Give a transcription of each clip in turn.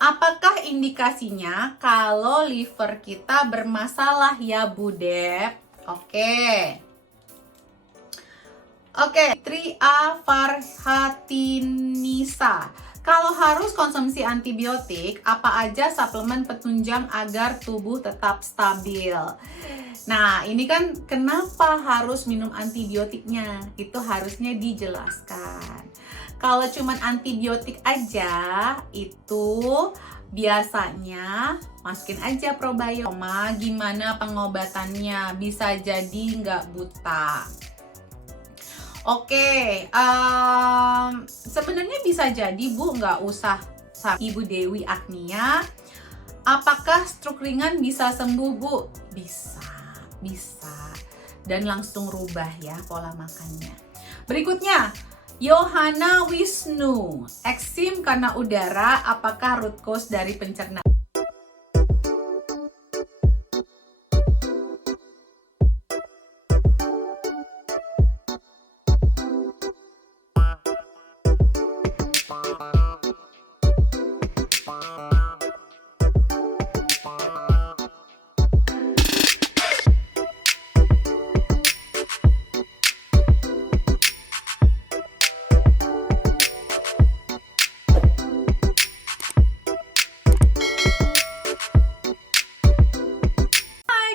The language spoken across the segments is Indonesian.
Apakah indikasinya kalau liver kita bermasalah ya Bu Dep? Oke, Tria Farhatinisa. Kalau harus konsumsi antibiotik, apa aja suplemen penunjang agar tubuh tetap stabil? Nah, ini kan kenapa harus minum antibiotiknya? Itu harusnya dijelaskan. Kalau cuman antibiotik aja, itu biasanya masukin aja probiotik. Gimana pengobatannya? Bisa jadi nggak buta. Sebenarnya bisa jadi Bu, nggak usah Ibu Dewi Agnia. Apakah stroke ringan bisa sembuh Bu? Bisa. Dan langsung rubah ya pola makannya. Berikutnya, Yohana Wisnu. Eksim karena udara, apakah root cause dari pencernaan?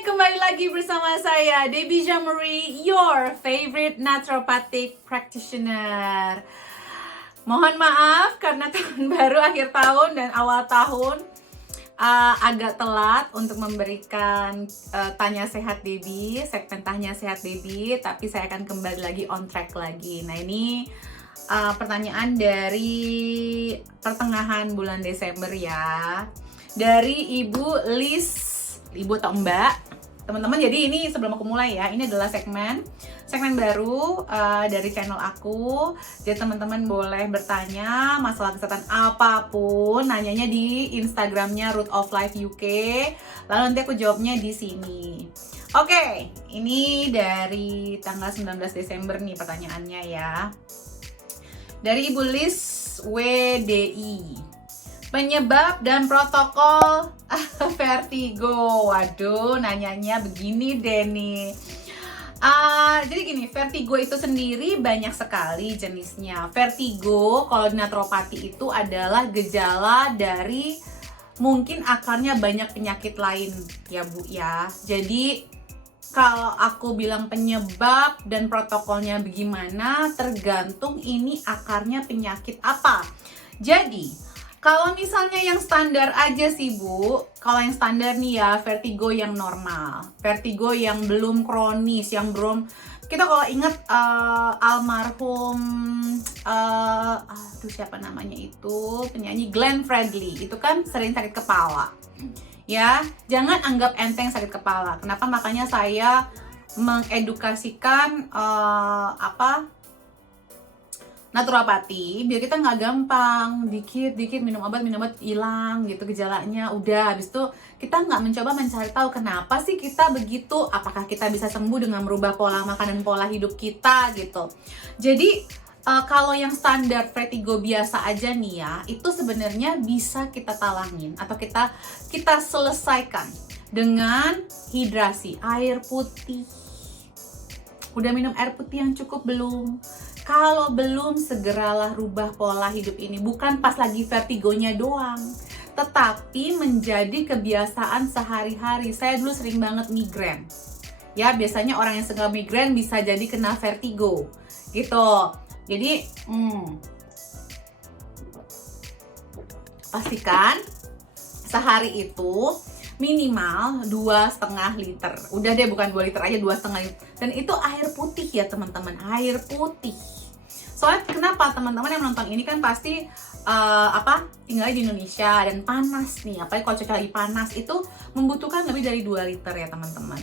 Kembali lagi bersama saya, Debbie Jamuri, your favorite naturopathic practitioner. Mohon maaf karena tahun baru, akhir tahun dan awal tahun agak telat untuk memberikan Tanya Sehat Debbie, segmen Tanya Sehat Debbie, tapi saya akan kembali lagi on track lagi. Nah ini pertanyaan dari pertengahan bulan Desember ya, dari Ibu Lis, Ibu atau Mbak. Teman-teman, jadi ini sebelum aku mulai ya, ini adalah segmen baru dari channel aku. Jadi teman-teman boleh bertanya masalah kesehatan apapun, nanyanya di Instagramnya Root of Life UK. Lalu nanti aku jawabnya di sini. Oke, ini dari tanggal 19 Desember nih pertanyaannya ya. Dari Ibu Lis WDI. Penyebab dan protokol vertigo. Waduh, nanyanya begini deh nih. Jadi gini, vertigo itu sendiri banyak sekali jenisnya. Vertigo kalau di naturopati itu adalah gejala dari mungkin akarnya banyak penyakit lain ya Bu ya. Jadi kalau aku bilang penyebab dan protokolnya bagaimana, tergantung ini akarnya penyakit apa. Jadi kalau misalnya yang standar aja sih Bu, kalau yang standar nih ya, vertigo yang normal, vertigo yang belum kronis, yang belum, kita kalau ingat almarhum, siapa namanya itu, penyanyi Glenn Fredly, itu kan sering sakit kepala. Ya, jangan anggap enteng sakit kepala. Kenapa? Makanya saya mengedukasikan naturopati biar kita nggak gampang dikit minum obat hilang gitu gejalanya, udah habis itu kita nggak mencoba mencari tahu kenapa sih kita begitu, apakah kita bisa sembuh dengan merubah pola makan dan pola hidup kita gitu. Jadi kalau yang standar vertigo biasa aja nih ya, itu sebenarnya bisa kita talangin atau kita selesaikan dengan hidrasi, air putih. Udah minum air putih yang cukup belum? Kalau belum, segeralah rubah pola hidup ini. Bukan pas lagi vertigonya doang, tetapi menjadi kebiasaan sehari-hari. Saya dulu sering banget migrain. Ya, biasanya orang yang suka migrain bisa jadi kena vertigo. Gitu. Jadi, pastikan sehari itu minimal 2,5 liter. Udah deh, bukan 2 liter aja, 2,5 liter. Dan itu air putih ya teman-teman, air putih. Soalnya kenapa teman-teman yang menonton ini kan pasti tinggal di Indonesia dan panas nih, apalagi kalau cuaca lagi panas itu membutuhkan lebih dari 2 liter ya teman-teman.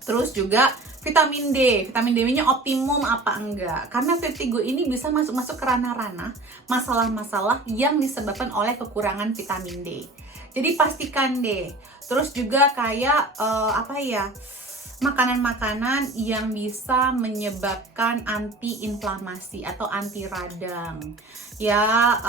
Terus juga vitamin D-nya optimum apa enggak? Karena vertigo ini bisa masuk ke ranah-ranah masalah-masalah yang disebabkan oleh kekurangan vitamin D. Jadi pastikan deh. Terus juga kayak makanan-makanan yang bisa menyebabkan anti-inflamasi atau anti radang. Ya,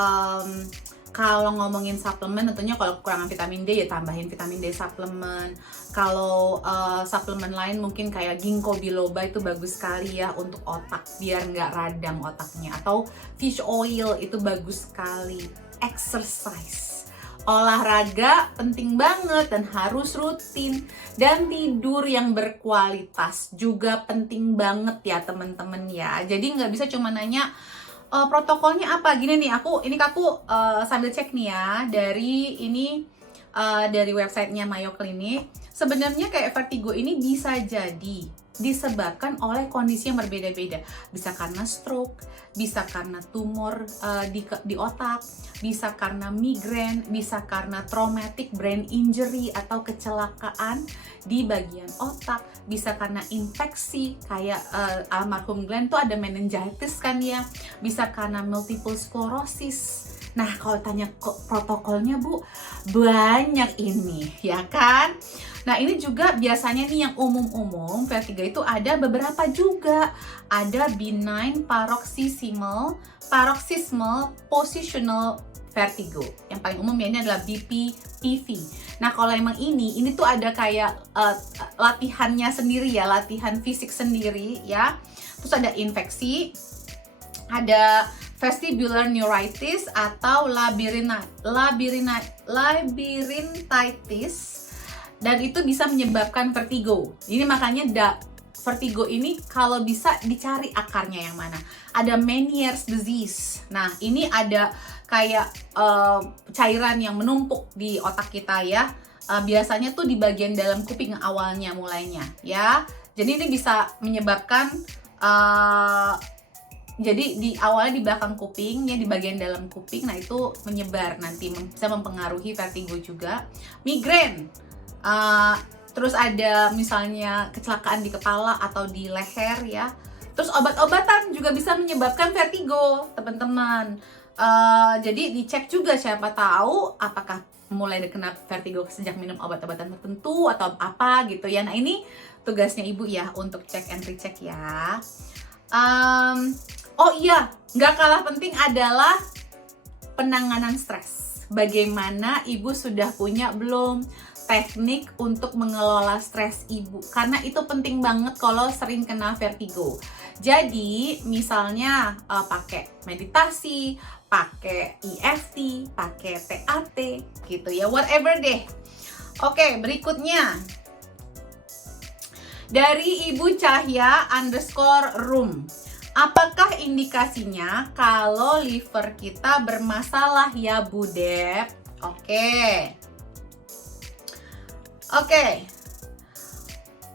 Kalau ngomongin suplemen, tentunya kalau kekurangan vitamin D ya tambahin vitamin D suplemen. Kalau suplemen lain mungkin kayak ginkgo biloba itu bagus sekali ya untuk otak, biar nggak radang otaknya. Atau fish oil itu bagus sekali. Exercise, olahraga penting banget dan harus rutin. Dan tidur yang berkualitas juga penting banget ya teman-teman ya. Jadi nggak bisa cuma nanya protokolnya apa. Gini nih, aku sambil cek nih ya dari websitenya Mayo Clinic. Sebenarnya kayak vertigo ini bisa jadi disebabkan oleh kondisi yang berbeda-beda. Bisa karena stroke, bisa karena tumor di otak, bisa karena migrain, bisa karena traumatic brain injury atau kecelakaan di bagian otak, bisa karena infeksi kayak almarhum Glenn tuh ada meningitis kan ya, bisa karena multiple sclerosis. Nah, kalau tanya protokolnya Bu, banyak ini, ya kan? Nah, ini juga biasanya nih yang umum-umum, vertigo itu ada beberapa juga. Ada benign paroxysmal positional vertigo. Yang paling umum ya ini adalah BPPV. Nah, kalau emang ini tuh ada kayak latihannya sendiri ya, latihan fisik sendiri ya. Terus ada infeksi, ada vestibular neuritis atau labyrinthitis, dan itu bisa menyebabkan vertigo. Ini makanya vertigo ini kalau bisa dicari akarnya yang mana. Ada Meniere's disease. Nah, ini ada kayak cairan yang menumpuk di otak kita ya. Biasanya tuh di bagian dalam kuping awalnya mulainya ya. Jadi ini bisa menyebabkan jadi di awalnya di belakang kuping ya, di bagian dalam kuping. Nah, itu menyebar nanti bisa mempengaruhi vertigo juga. Migrain. Terus ada misalnya kecelakaan di kepala atau di leher ya. Terus obat-obatan juga bisa menyebabkan vertigo, teman-teman. Jadi dicek juga, siapa tahu apakah mulai kena vertigo sejak minum obat-obatan tertentu atau apa gitu ya. Nah, ini tugasnya ibu ya untuk cek and recheck ya. Oh iya, nggak kalah penting adalah penanganan stres. Bagaimana ibu sudah punya belum teknik untuk mengelola stres ibu? Karena itu penting banget kalau sering kena vertigo. Jadi misalnya pakai meditasi, pakai EFT, pakai TAT gitu ya, whatever deh. Oke, berikutnya dari Ibu Cahya _room. Apakah indikasinya kalau liver kita bermasalah ya Bu Dep? Oke.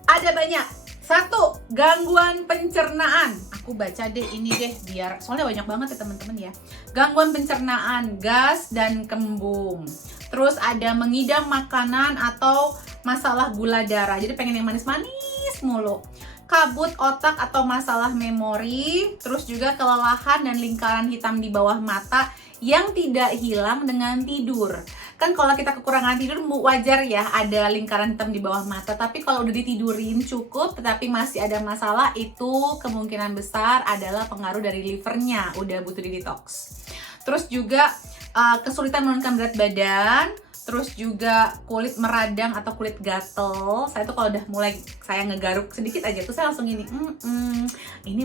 Ada banyak. 1, gangguan pencernaan. Aku baca deh ini deh biar soalnya banyak banget ya teman-teman ya. Gangguan pencernaan, gas dan kembung. Terus ada mengidam makanan atau masalah gula darah. Jadi pengen yang manis-manis mulu. Kabut otak atau masalah memori, terus juga kelelahan dan lingkaran hitam di bawah mata yang tidak hilang dengan tidur. Kan kalau kita kekurangan tidur wajar ya ada lingkaran hitam di bawah mata, tapi kalau udah ditidurin cukup tetapi masih ada masalah, itu kemungkinan besar adalah pengaruh dari livernya, udah butuh di detox. Terus juga kesulitan menurunkan berat badan, terus juga kulit meradang atau kulit gatel. Saya tuh kalau udah mulai saya ngegaruk sedikit aja tuh saya langsung ini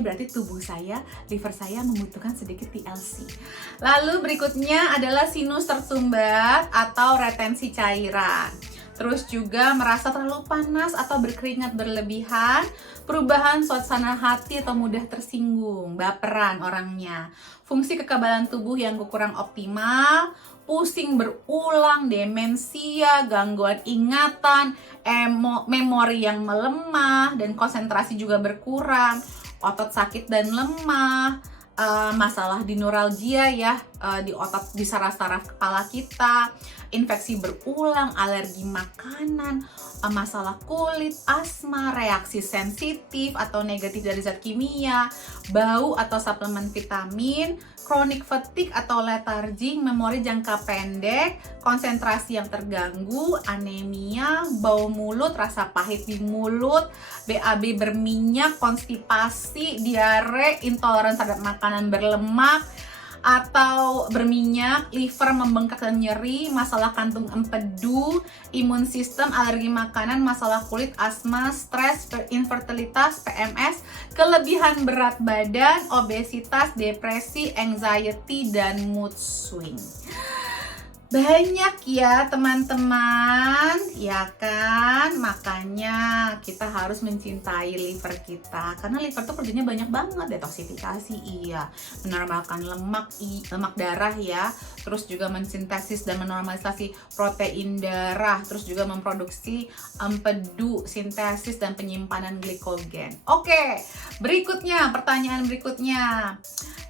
berarti tubuh saya, liver saya membutuhkan sedikit TLC. Lalu berikutnya adalah sinus tersumbat atau retensi cairan. Terus juga merasa terlalu panas atau berkeringat berlebihan, perubahan suasana hati atau mudah tersinggung, baperan orangnya, fungsi kekebalan tubuh yang kurang optimal, pusing berulang, demensia, gangguan ingatan, memori yang melemah, dan konsentrasi juga berkurang, otot sakit dan lemah, masalah di neuralgia ya, di otot di saraf-saraf kepala kita, infeksi berulang, alergi makanan, masalah kulit, asma, reaksi sensitif atau negatif dari zat kimia, bau atau suplemen vitamin, chronic fatigue atau letargi, memori jangka pendek, konsentrasi yang terganggu, anemia, bau mulut, rasa pahit di mulut, BAB berminyak, konstipasi, diare, intoleransi terhadap makanan berlemak, atau berminyak, liver membengkak dan nyeri, masalah kantung empedu, imun sistem, alergi makanan, masalah kulit, asma, stres, infertilitas, PMS, kelebihan berat badan, obesitas, depresi, anxiety, dan mood swing. Banyak ya teman-teman, ya kan? Makanya kita harus mencintai liver kita, karena liver tuh kerjanya banyak banget. Detoksifikasi iya, menormalkan lemak darah ya, terus juga mensintesis dan menormalisasi protein darah, terus juga memproduksi empedu, sintesis dan penyimpanan glikogen. Oke, pertanyaan berikutnya.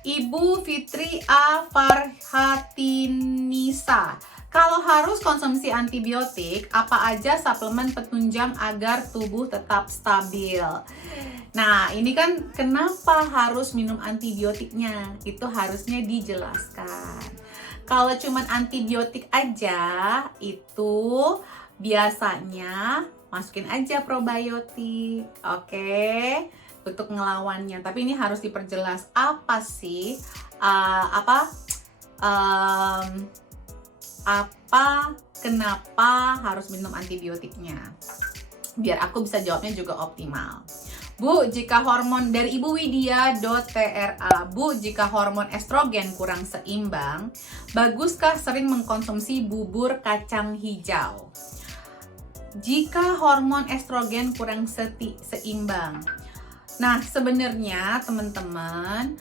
Ibu Fitri A. Farhatinisa, kalau harus konsumsi antibiotik, apa aja suplemen penunjang agar tubuh tetap stabil? Nah, ini kan kenapa harus minum antibiotiknya? Itu harusnya dijelaskan. Kalau cuman antibiotik aja, itu biasanya masukin aja probiotik, oke? Untuk ngelawannya, tapi ini harus diperjelas apa sih kenapa harus minum antibiotiknya, biar aku bisa jawabnya juga optimal. Bu, jika hormon dari Ibu Widya.tra, Bu, jika hormon estrogen kurang seimbang, baguskah sering mengkonsumsi bubur kacang hijau? Jika hormon estrogen kurang seimbang, nah, sebenarnya teman-teman,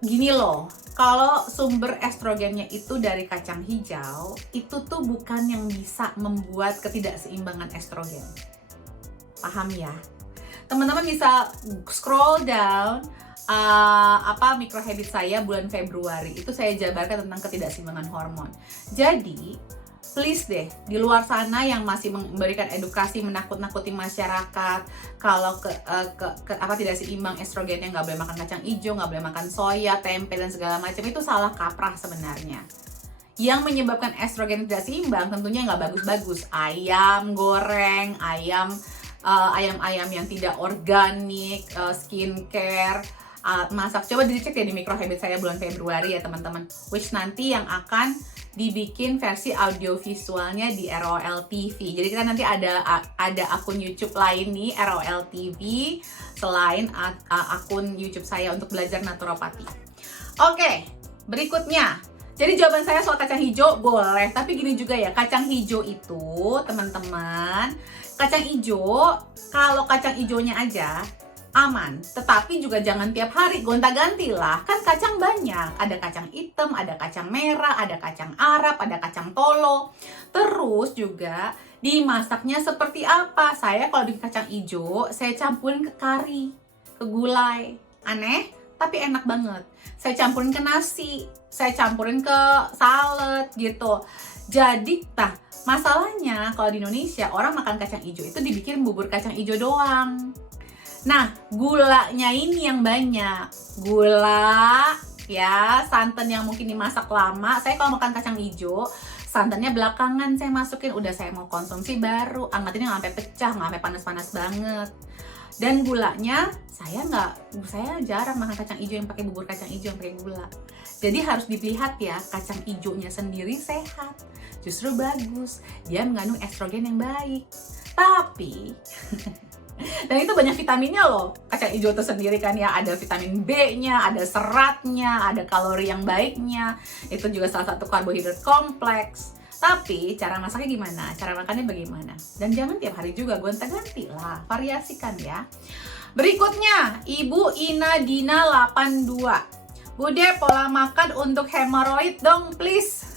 gini loh, kalau sumber estrogennya itu dari kacang hijau, itu tuh bukan yang bisa membuat ketidakseimbangan estrogen. Paham ya? Teman-teman bisa scroll down micro habit saya bulan Februari. Itu saya jabarkan tentang ketidakseimbangan hormon. Jadi, please deh, di luar sana yang masih memberikan edukasi, menakut-nakuti masyarakat kalau tidak seimbang estrogennya, nggak boleh makan kacang hijau, nggak boleh makan soya, tempe dan segala macam, itu salah kaprah sebenarnya. Yang menyebabkan estrogen tidak seimbang tentunya nggak bagus-bagus, ayam goreng, ayam-ayam yang tidak organik, skincare, masak. Coba dicek ya di micro habit saya bulan Februari ya teman-teman, which nanti yang akan dibikin versi audio visualnya di ROL TV. Jadi kita nanti ada akun YouTube lain nih, ROL TV, selain akun YouTube saya untuk belajar naturopati. Oke, berikutnya. Jadi jawaban saya soal kacang hijau boleh, tapi gini juga ya, kacang hijau itu teman-teman, kacang hijau, kalau kacang hijaunya aja aman, tetapi juga jangan tiap hari, gonta-ganti lah, kan kacang banyak, ada kacang hitam, ada kacang merah, ada kacang Arab, ada kacang tolo. Terus juga dimasaknya seperti apa? Saya kalau bikin kacang hijau, saya campurin ke kari, ke gulai, aneh tapi enak banget. Saya campurin ke nasi, saya campurin ke salad gitu. Jadi masalahnya kalau di Indonesia orang makan kacang hijau itu dibikin bubur kacang hijau doang. Nah, gulanya ini yang banyak. Gula, ya, santan yang mungkin dimasak lama. Saya kalau makan kacang hijau, santannya belakangan saya masukin. Udah saya mau konsumsi baru, angetinnya nggak sampai pecah, nggak sampai panas-panas banget. Dan gulanya, saya jarang makan kacang hijau yang pakai bubur kacang hijau yang pakai gula. Jadi harus dilihat ya, kacang hijaunya sendiri sehat. Justru bagus, dia mengandung estrogen yang baik. Tapi... dan itu banyak vitaminnya loh, kacang hijau itu sendiri kan ya, ada vitamin B-nya, ada seratnya, ada kalori yang baiknya, itu juga salah satu karbohidrat kompleks. Tapi cara masaknya gimana? Cara makannya bagaimana? Dan jangan tiap hari juga, gonta-ganti lah, variasikan ya. Berikutnya, Ibu Ina Dina 82. Bude, pola makan untuk hemoroid dong please.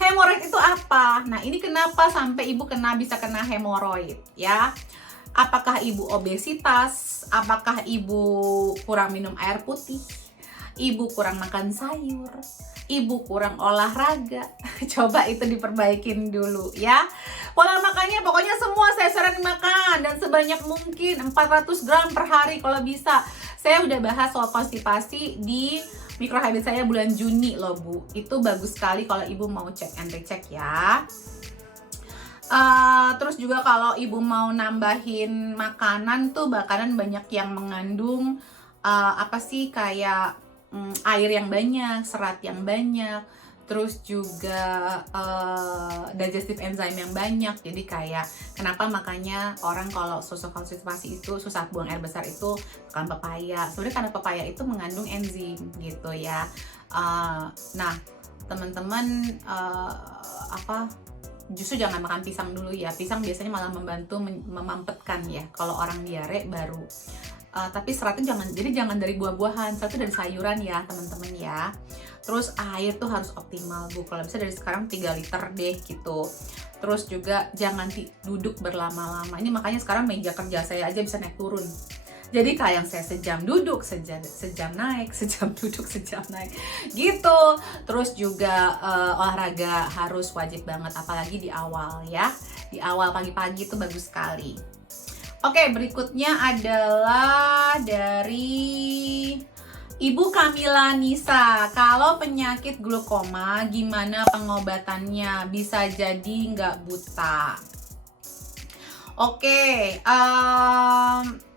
Hemoroid itu apa? Nah, ini kenapa sampai ibu bisa kena hemoroid ya? Apakah ibu obesitas? Apakah ibu kurang minum air putih? Ibu kurang makan sayur? Ibu kurang olahraga? Coba itu diperbaikin dulu ya. Pola makannya pokoknya semua saya saranin makan, dan sebanyak mungkin 400 gram per hari kalau bisa. Saya udah bahas soal konstipasi di micro habit saya bulan Juni loh Bu. Itu bagus sekali kalau ibu mau cek and recheck ya. Terus juga kalau ibu mau nambahin makanan tuh, makanan banyak yang mengandung kayak air yang banyak, serat yang banyak, terus juga digestive enzyme yang banyak. Jadi kayak kenapa makanya orang kalau susah konstipasi itu, susah buang air besar itu makan pepaya. Sebenarnya karena pepaya itu mengandung enzim gitu ya. Nah, teman-teman justru jangan makan pisang dulu ya. Pisang biasanya malah membantu memampetkan ya. Kalau orang diare baru. Tapi seratnya jangan dari buah-buahan, seratnya dari sayuran ya teman-teman ya. Terus air tuh harus optimal Bu, kalau bisa dari sekarang 3 liter deh gitu. Terus juga jangan duduk berlama-lama. Ini makanya sekarang meja kerja saya aja bisa naik turun. Jadi kayak saya sejam duduk, sejam naik, sejam duduk, sejam naik gitu. Terus juga olahraga harus wajib banget, apalagi di awal ya. Di awal pagi-pagi itu bagus sekali. Oke, berikutnya adalah dari Ibu Kamila Nisa. Kalau penyakit glaukoma gimana pengobatannya? Bisa jadi nggak buta? Oke,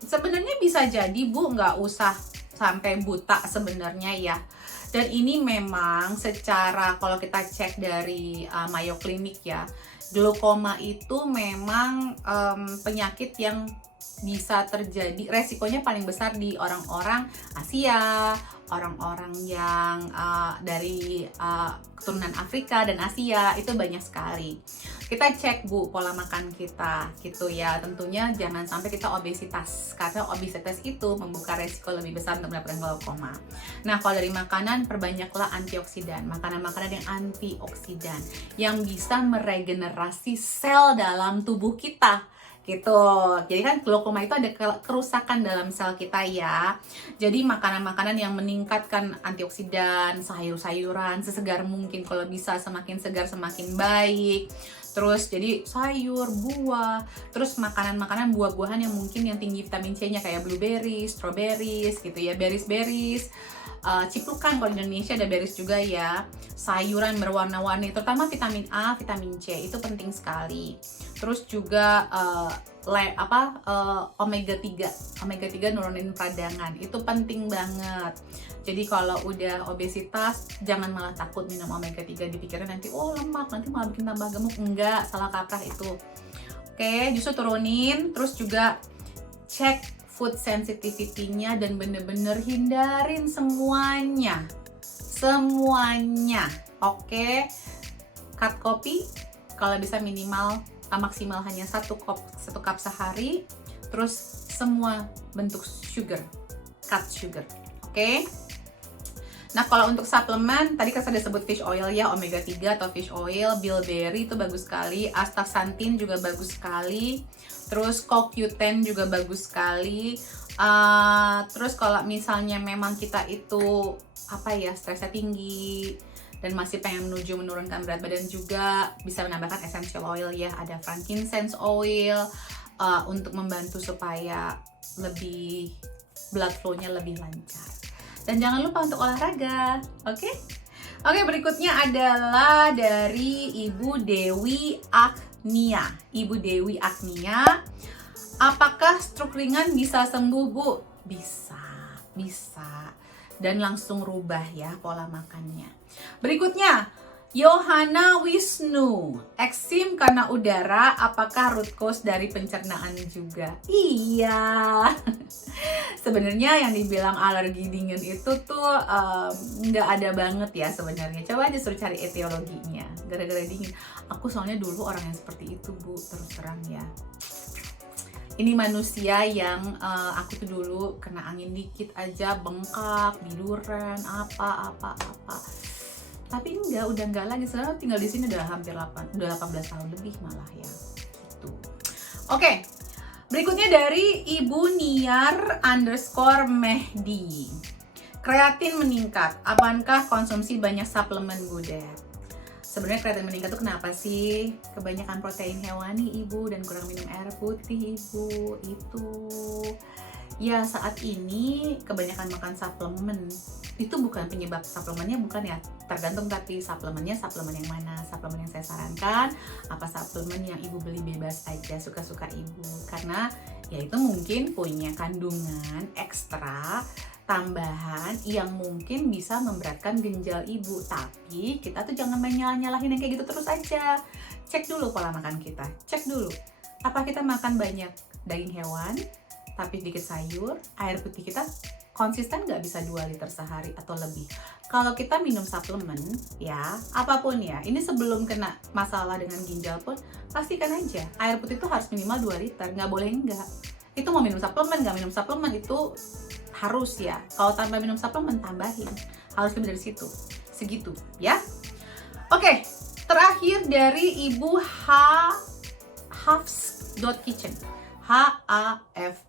sebenarnya bisa jadi Bu, nggak usah sampai buta sebenarnya ya. Dan ini memang secara kalau kita cek dari Mayo Clinic ya, glaukoma itu memang penyakit yang bisa terjadi, resikonya paling besar di orang-orang Asia, orang-orang yang dari keturunan Afrika dan Asia, itu banyak sekali. Kita cek Bu pola makan kita gitu ya, tentunya jangan sampai kita obesitas, karena obesitas itu membuka resiko lebih besar untuk mendapatkan glaukoma. Nah, kalau dari makanan, perbanyaklah antioksidan, makanan-makanan yang antioksidan yang bisa meregenerasi sel dalam tubuh kita gitu. Jadi kan glaukoma itu ada kerusakan dalam sel kita ya. Jadi makanan-makanan yang meningkatkan antioksidan, sayur-sayuran sesegar mungkin, kalau bisa semakin segar semakin baik. Terus jadi sayur, buah, terus makanan-makanan buah-buahan yang mungkin yang tinggi vitamin C-nya kayak blueberries, strawberries gitu ya, berries-berries. Ciplukan, kalau di Indonesia ada berries juga ya. Sayuran berwarna-warni, terutama vitamin A, vitamin C itu penting sekali. Terus juga omega 3 nurunin peradangan itu penting banget. Jadi kalau udah obesitas jangan malah takut minum omega 3, dipikirnya nanti lemak, nanti malah bikin tambah gemuk. Enggak, salah kaprah itu. Oke, justru turunin. Terus juga cek food sensitivity-nya dan bener-bener hindarin semuanya. Oke. Cut kopi kalau bisa maksimal hanya 1 cup sehari. Terus semua bentuk sugar, cut sugar. Oke. Nah, kalau untuk suplemen tadi kan saya disebut fish oil ya, omega 3 atau fish oil, bilberry itu bagus sekali, astaxanthin juga bagus sekali, terus CoQ10 juga bagus sekali. Terus kalau misalnya memang kita itu stresnya tinggi dan masih pengen menurunkan berat badan, juga bisa menambahkan essential oil ya, ada frankincense oil untuk membantu supaya lebih blood flow-nya lebih lancar. Dan jangan lupa untuk olahraga, oke? Oke, berikutnya adalah dari Ibu Dewi Agnia. Ibu Dewi Agnia, apakah stroke ringan bisa sembuh, Bu? Bisa. Dan langsung rubah ya pola makannya. Berikutnya, Yohana Wisnu, eksim karena udara, apakah root cause dari pencernaan juga? Iya. Sebenarnya yang dibilang alergi dingin itu tuh nggak ada banget ya sebenarnya. Coba aja suruh cari etiologinya. Gara-gara dingin. Aku soalnya dulu orang yang seperti itu, Bu, terus terang ya. Ini manusia yang aku tuh dulu kena angin dikit aja bengkak, biduran, apa. Tapi udah enggak lagi. Sekarang tinggal di sini udah 18 tahun lebih malah ya. Gitu. Oke. Berikutnya dari Ibu Niar_Mehdi. Kreatin meningkat. Apakah konsumsi banyak suplemen, Bu Dep? Sebenarnya kreatin meningkat itu kenapa sih? Kebanyakan protein hewani, Ibu, dan kurang minum air putih, Ibu. Itu ya, saat ini kebanyakan makan suplemen. Itu bukan penyebab suplemennya, bukan ya, tergantung, tapi suplemennya suplemen yang mana. Suplemen yang saya sarankan apa suplemen yang Ibu beli bebas aja, suka-suka Ibu, karena ya itu mungkin punya kandungan ekstra tambahan yang mungkin bisa memberatkan ginjal ibu. Tapi kita tuh jangan main nyalahin yang kayak gitu terus aja. Cek dulu pola makan kita, cek dulu apa kita makan banyak daging hewan tapi sedikit sayur, air putih kita konsisten nggak bisa 2 liter sehari atau lebih. Kalau kita minum suplemen ya, apapun ya, ini sebelum kena masalah dengan ginjal pun pastikan aja air putih itu harus minimal 2 liter, nggak boleh enggak. Itu mau minum suplemen, nggak minum suplemen itu harus ya. Kalau tanpa minum suplemen tambahin, harus lebih dari situ, segitu ya. Oke, terakhir dari Ibu Hafs.kitchen, HAFSH.kitchen.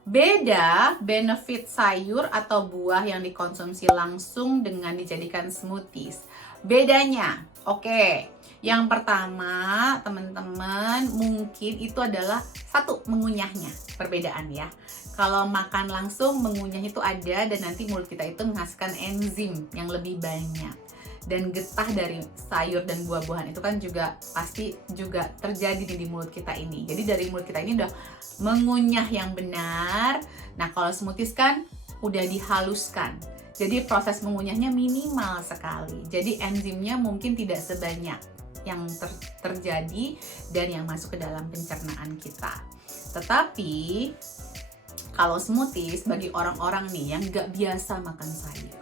Beda benefit sayur atau buah yang dikonsumsi langsung dengan dijadikan smoothies. Bedanya, oke. Yang pertama, teman-teman, mungkin itu adalah satu, mengunyahnya. Perbedaan ya. Kalau makan langsung, mengunyah itu ada dan nanti mulut kita itu menghasilkan enzim yang lebih banyak. Dan getah dari sayur dan buah-buahan itu kan juga pasti juga terjadi di mulut kita ini. Jadi dari mulut kita ini udah mengunyah yang benar. Nah, kalau smoothies kan udah dihaluskan. Jadi proses mengunyahnya minimal sekali. Jadi enzimnya mungkin tidak sebanyak yang terjadi dan yang masuk ke dalam pencernaan kita. Tetapi kalau smoothies bagi orang-orang nih yang nggak biasa makan sayur,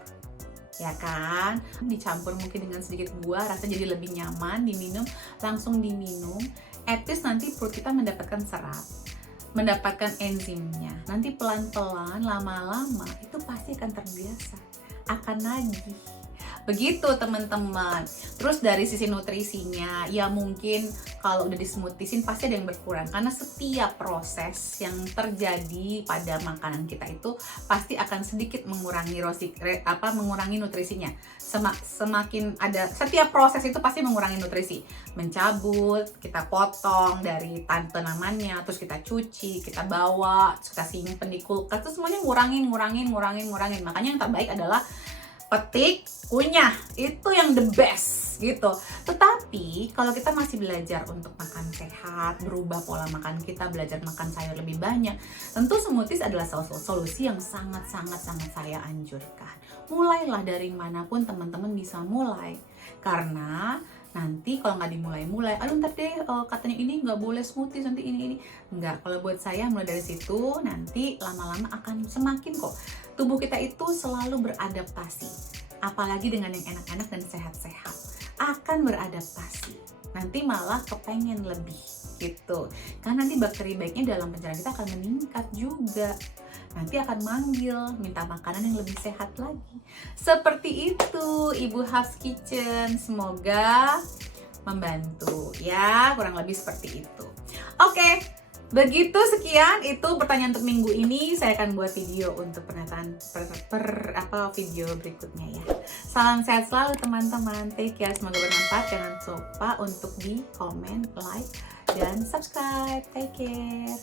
ya kan, dicampur mungkin dengan sedikit buah, rasanya jadi lebih nyaman, diminum, langsung diminum, at least nanti perut kita mendapatkan serat, mendapatkan enzimnya. Nanti pelan-pelan, lama-lama itu pasti akan terbiasa, akan nagih. Begitu teman-teman. Terus dari sisi nutrisinya, ya mungkin kalau udah dismoothisin pasti ada yang berkurang. Karena setiap proses yang terjadi pada makanan kita itu pasti akan sedikit mengurangi mengurangi nutrisinya. Semakin ada, setiap proses itu pasti mengurangi nutrisi. Mencabut, kita potong dari tanamannya, terus kita cuci, kita bawa, terus kita simpen di kulkas, itu semuanya ngurangin. Makanya yang terbaik adalah petik, kunyah, itu yang the best gitu. Tetapi kalau kita masih belajar untuk makan sehat, berubah pola makan kita, belajar makan sayur lebih banyak, tentu smoothies adalah solusi yang sangat saya anjurkan. Mulailah dari manapun teman-teman bisa mulai, karena nanti kalau nggak dimulai-mulai, aduh ntar deh katanya ini nggak boleh smoothies, nanti ini nggak. Kalau buat saya mulai dari situ, nanti lama-lama akan semakin kok tubuh kita itu selalu beradaptasi, apalagi dengan yang enak-enak dan sehat-sehat, akan beradaptasi. Nanti malah kepengen lebih gitu, karena nanti bakteri baiknya dalam pencernaan kita akan meningkat juga. Nanti akan manggil, minta makanan yang lebih sehat lagi. Seperti itu Ibu Hafs Kitchen, semoga membantu ya, kurang lebih seperti itu. Oke, begitu, sekian itu pertanyaan untuk minggu ini. Saya akan buat video untuk penataan video berikutnya ya. Salam sehat selalu teman-teman, take care, semoga bermanfaat. Jangan lupa untuk di komen, like, dan subscribe. Take care.